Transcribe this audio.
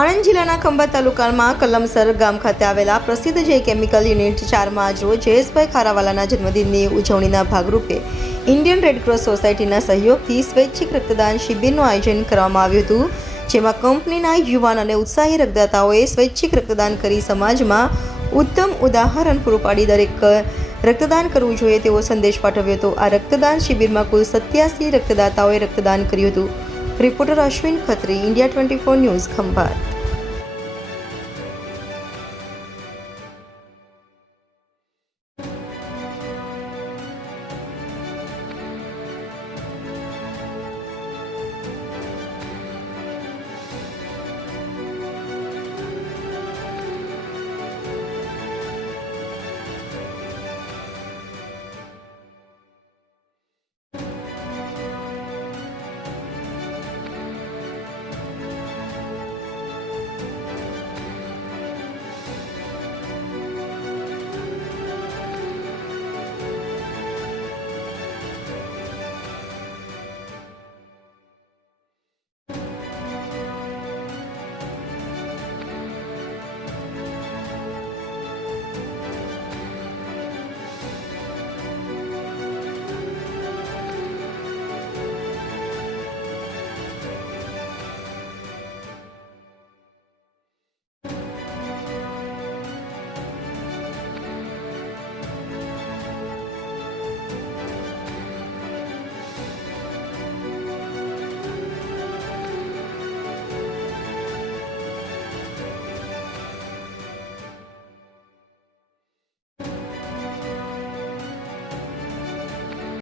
આણંદ જિલ્લાના ખંભાત તાલુકામાં કલમસર ગામ ખાતે આવેલા પ્રસિદ્ધ જે કેમિકલ યુનિટ ચારમાં આજરોજ જયેશભાઈ ખારાવાલાના જન્મદિનની ઉજવણીના ભાગરૂપે ઇન્ડિયન રેડક્રોસ સોસાયટીના સહયોગથી સ્વૈચ્છિક રક્તદાન શિબિરનું આયોજન કરવામાં આવ્યું હતું, જેમાં કંપનીના યુવાન અને ઉત્સાહી રક્તદાતાઓએ સ્વૈચ્છિક રક્તદાન કરી સમાજમાં ઉત્તમ ઉદાહરણ પૂરું પાડી દરેક રક્તદાન કરવું જોઈએ તેવો સંદેશ પાઠવ્યો હતો. આ રક્તદાન શિબિરમાં કુલ સત્યાસી રક્તદાતાઓએ રક્તદાન કર્યું હતું. Reporter Ashwin Khatri India twenty four news Khambhat.